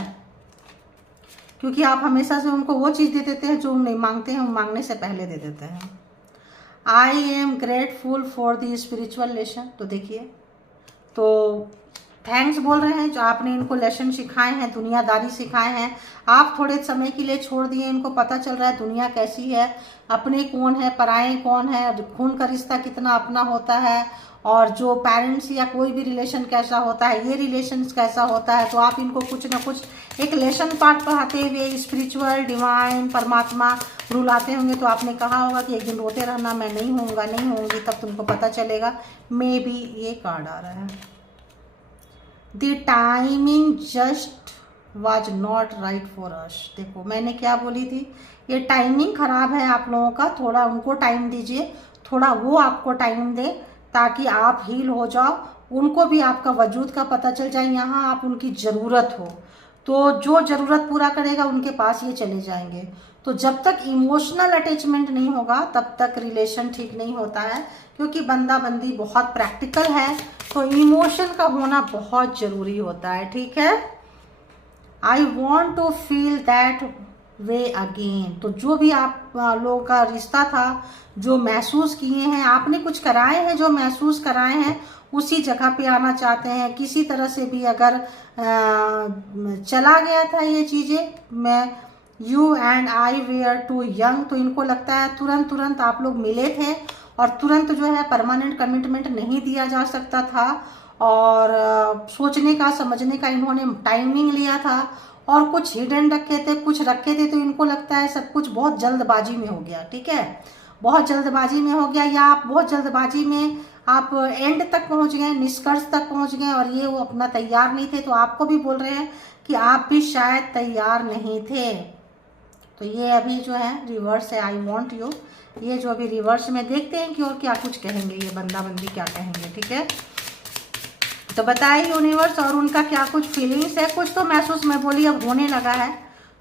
क्योंकि आप हमेशा से उनको वो चीज़ दे देते हैं जो नहीं मांगते हैं, मांगने से पहले दे देते हैं। I am grateful for the spiritual lesson. तो देखिए, तो थैंक्स बोल रहे हैं जो आपने इनको लेसन सिखाए हैं, दुनियादारी सिखाए हैं। आप थोड़े समय के लिए छोड़ दिए, इनको पता चल रहा है दुनिया कैसी है, अपने कौन है, पराए कौन है, खून का रिश्ता कितना अपना होता है, और जो पेरेंट्स या कोई भी रिलेशन कैसा होता है, ये रिलेशन कैसा होता है। तो आप इनको कुछ ना कुछ एक लेसन पार्ट पढ़ाते हुए स्पिरिचुअल डिवाइन परमात्मा रुलाते होंगे। तो आपने कहा होगा कि एक दिन रोते रहना, मैं नहीं होऊंगा, नहीं होंगी, तब तुमको पता चलेगा। मे बी ये कार्ड आ रहा है, the timing just was not right for us. देखो मैंने क्या बोली थी, ये टाइमिंग खराब है आप लोगों का, थोड़ा उनको टाइम दीजिए, थोड़ा वो आपको टाइम दे ताकि आप हील हो जाओ, उनको भी आपका वजूद का पता चल जाए, यहाँ आप उनकी ज़रूरत हो। तो जो ज़रूरत पूरा करेगा उनके पास ये चले जाएंगे। तो जब तक इमोशनल अटैचमेंट नहीं होगा तब तक रिलेशन ठीक नहीं होता है, क्योंकि बंदा बंदी बहुत प्रैक्टिकल है, तो इमोशन का होना बहुत ज़रूरी होता है, ठीक है। I want to feel that way again. तो जो भी आप लोगों का रिश्ता था, जो महसूस किए हैं आपने, कुछ कराए हैं, जो महसूस कराए हैं उसी जगह पे आना चाहते हैं। किसी तरह से भी अगर चला गया था ये चीज़ें, मैं you and I were too young, तो इनको लगता है तुरंत आप लोग मिले थे और तुरंत जो है परमानेंट कमिटमेंट नहीं दिया जा सकता था, और सोचने का समझने का इन्होंने टाइमिंग लिया था, और कुछ हिडन रखे थे, कुछ रखे थे। तो इनको लगता है सब कुछ बहुत जल्दबाजी में हो गया, ठीक है, बहुत जल्दबाजी में हो गया, या आप बहुत जल्दबाजी में आप एंड तक पहुंच गए, निष्कर्ष तक पहुंच गए, और ये वो अपना तैयार नहीं थे। तो आपको भी बोल रहे हैं कि आप भी शायद तैयार नहीं थे। तो ये अभी जो है रिवर्स है, आई वॉन्ट यू। ये जो अभी रिवर्स में, देखते हैं कि और क्या कुछ कहेंगे ये बंदा बंदी, क्या कहेंगे, ठीक है। तो बताइए यूनिवर्स, और उनका क्या कुछ फीलिंग्स है। कुछ तो महसूस मैं बोली अब होने लगा है,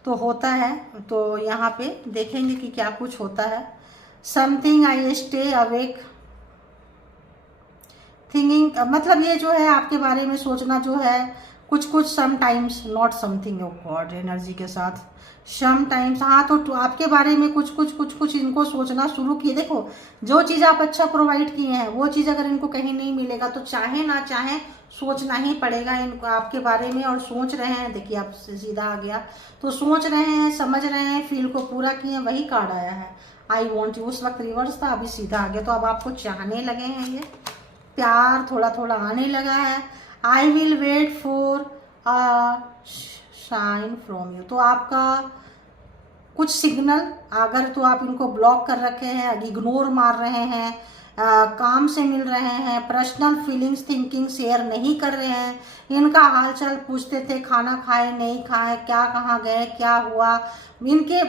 तो होता है, तो यहाँ पे देखेंगे कि क्या कुछ होता है। Something I stay awake thinking, मतलब ये जो है आपके बारे में सोचना जो है कुछ sometimes, not something of God energy के साथ, समटाइम्स। हाँ, तो आपके बारे में कुछ इनको सोचना शुरू किए। देखो जो चीज़ आप अच्छा प्रोवाइड किए हैं वो चीज़ अगर इनको कहीं नहीं मिलेगा तो चाहे ना चाहे सोचना ही पड़ेगा इनको आपके बारे में, और सोच रहे हैं। देखिए आप सीधा आ गया, तो सोच रहे हैं, समझ रहे हैं, फील को पूरा किए, वही कार्ड आया है आई वॉन्ट यू। उस वक्त रिवर्स था, अभी सीधा आ गया। तो अब आपको चाहने लगे हैं, ये प्यार थोड़ा थोड़ा आने लगा है। I will wait for a sign from you. तो आपका कुछ सिग्नल, अगर तो आप इनको ब्लॉक कर रखे हैं, इग्नोर मार रहे हैं, काम से मिल रहे हैं, पर्सनल फीलिंग्स थिंकिंग शेयर नहीं कर रहे हैं, इनका हालचाल पूछते थे, खाना खाए नहीं खाए, क्या कहाँ गए, क्या हुआ, इनके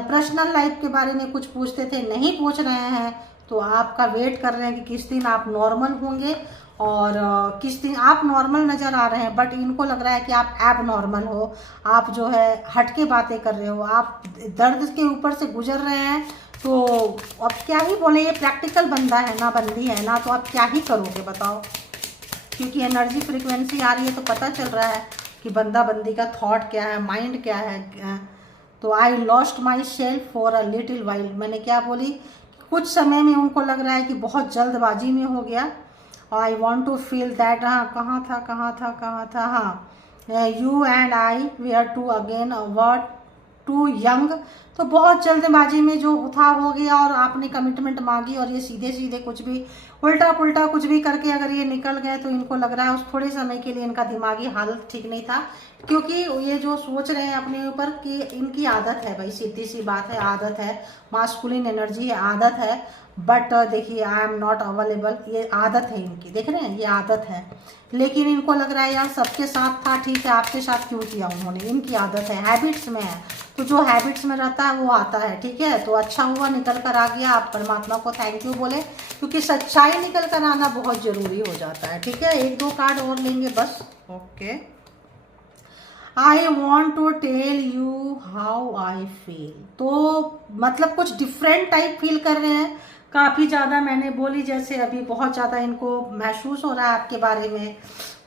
पर्सनल लाइफ के बारे में कुछ पूछते थे, नहीं पूछ रहे हैं। तो आपका वेट कर रहे हैं कि किस दिन आप नॉर्मल होंगे, और किस दिन आप नॉर्मल नज़र आ रहे हैं, बट इनको लग रहा है कि आप एब नॉर्मल हो, आप जो है हट के बातें कर रहे हो, आप दर्द के ऊपर से गुजर रहे हैं। तो अब क्या ही बोले, ये प्रैक्टिकल बंदा है ना, बंदी है ना, तो आप क्या ही करोगे बताओ। क्योंकि एनर्जी फ्रीक्वेंसी आ रही है तो पता चल रहा है कि बंदा बंदी का थॉट क्या है, माइंड क्या है। तो I lost my self for a little while, मैंने क्या बोली, कुछ समय में उनको लग रहा है कि बहुत जल्दबाजी में हो गया। I want to feel that, हाँ कहाँ था, हाँ, you and I we are too again word too young. तो बहुत जल्दबाजी में जो था हो गया, और आपने कमिटमेंट मांगी, और ये सीधे सीधे कुछ भी उल्टा पुल्टा कुछ भी करके अगर ये निकल गए, तो इनको लग रहा है उस थोड़े समय के लिए इनका दिमागी हालत ठीक नहीं था। क्योंकि ये जो सोच रहे हैं अपने ऊपर कि इनकी आदत है, भाई सीधी सी बात है, आदत है, मास्कुलिन एनर्जी है, आदत है। बट देखिए आई एम नॉट अवेलेबल, ये आदत है इनकी, देख रहे हैं, ये आदत है। लेकिन इनको लग रहा है यार सबके साथ था ठीक है, आपके साथ क्यों किया उन्होंने, इनकी आदत है, हैबिट्स में है। तो जो हैबिट्स में रहता करता है वो आता है, ठीक है। तो अच्छा हुआ निकल कर आ गया, आप परमात्मा को थैंक यू बोले, क्योंकि सच्चाई निकल कर आना बहुत ज़रूरी हो जाता है, ठीक है। एक दो कार्ड और लेंगे बस। Okay, I want to tell you how I feel. तो मतलब कुछ डिफरेंट टाइप फील कर रहे हैं, काफ़ी ज़्यादा मैंने बोली, जैसे अभी बहुत ज़्यादा इनको महसूस हो रहा है आपके बारे में,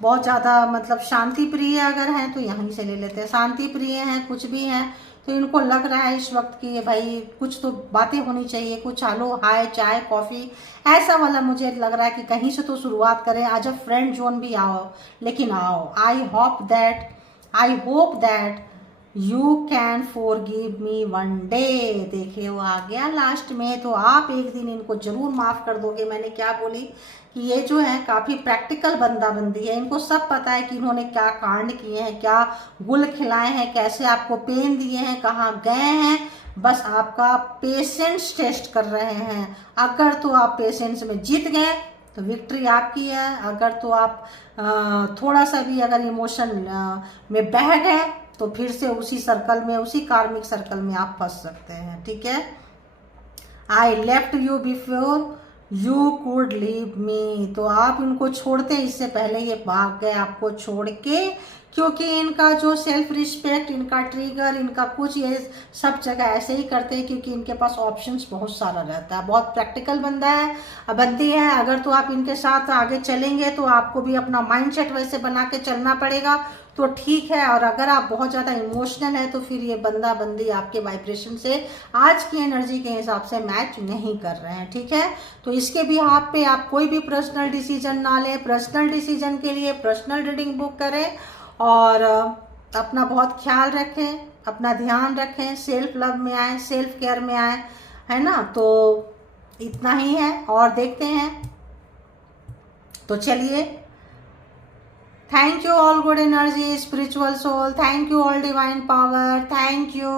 बहुत ज़्यादा मतलब शांति प्रिय अगर हैं तो यहीं से ले लेते हैं, शांति प्रिय हैं कुछ भी हैं, तो इनको लग रहा है इस वक्त कि भाई कुछ तो बातें होनी चाहिए, कुछ आलो हाय चाय कॉफ़ी ऐसा वाला मुझे लग रहा है कि कहीं से तो शुरुआत करें, आज अब फ्रेंड जोन भी आओ, लेकिन आओ। I hope that you can forgive me one day. देखिए वो आ गया लास्ट में, तो आप एक दिन इनको जरूर माफ कर दोगे। मैंने क्या बोली कि ये जो है काफी प्रैक्टिकल बंदा बंदी है, इनको सब पता है कि इन्होंने क्या कांड किए हैं, क्या गुल खिलाए हैं, कैसे आपको पेन दिए हैं, कहाँ गए हैं, बस आपका पेशेंस टेस्ट कर रहे हैं। अगर तो आप पेशेंस में जीत गए तो विक्ट्री आपकी है, अगर तो आप थोड़ा सा भी अगर इमोशन में बह गए तो फिर से उसी सर्कल में, उसी कार्मिक सर्कल में आप फंस सकते हैं, ठीक है। I left you before you could leave me. तो आप इनको छोड़ते इससे पहले ये भाग गए आपको छोड़ के, क्योंकि इनका जो सेल्फ रिस्पेक्ट, इनका ट्रिगर, इनका कुछ ये सब जगह ऐसे ही करते हैं क्योंकि इनके पास ऑप्शंस बहुत सारा रहता है, बहुत प्रैक्टिकल बंदा है, बंदी है। अगर तो आप इनके साथ आगे चलेंगे तो आपको भी अपना माइंडसेट वैसे बना के चलना पड़ेगा, तो ठीक है। और अगर आप बहुत ज़्यादा इमोशनल है तो फिर ये बंदा बंदी आपके वाइब्रेशन से, आज की एनर्जी के हिसाब से मैच नहीं कर रहे हैं, ठीक है। तो इसके भी आप पे आप कोई भी पर्सनल डिसीजन ना लें, पर्सनल डिसीजन के लिए पर्सनल रीडिंग बुक करें और अपना बहुत ख्याल रखें, अपना ध्यान रखें, सेल्फ लव में आए, सेल्फ केयर में आए, है ना। तो इतना ही है और देखते हैं। तो चलिए, thank you all good energy, spiritual soul, thank you all divine power, thank you.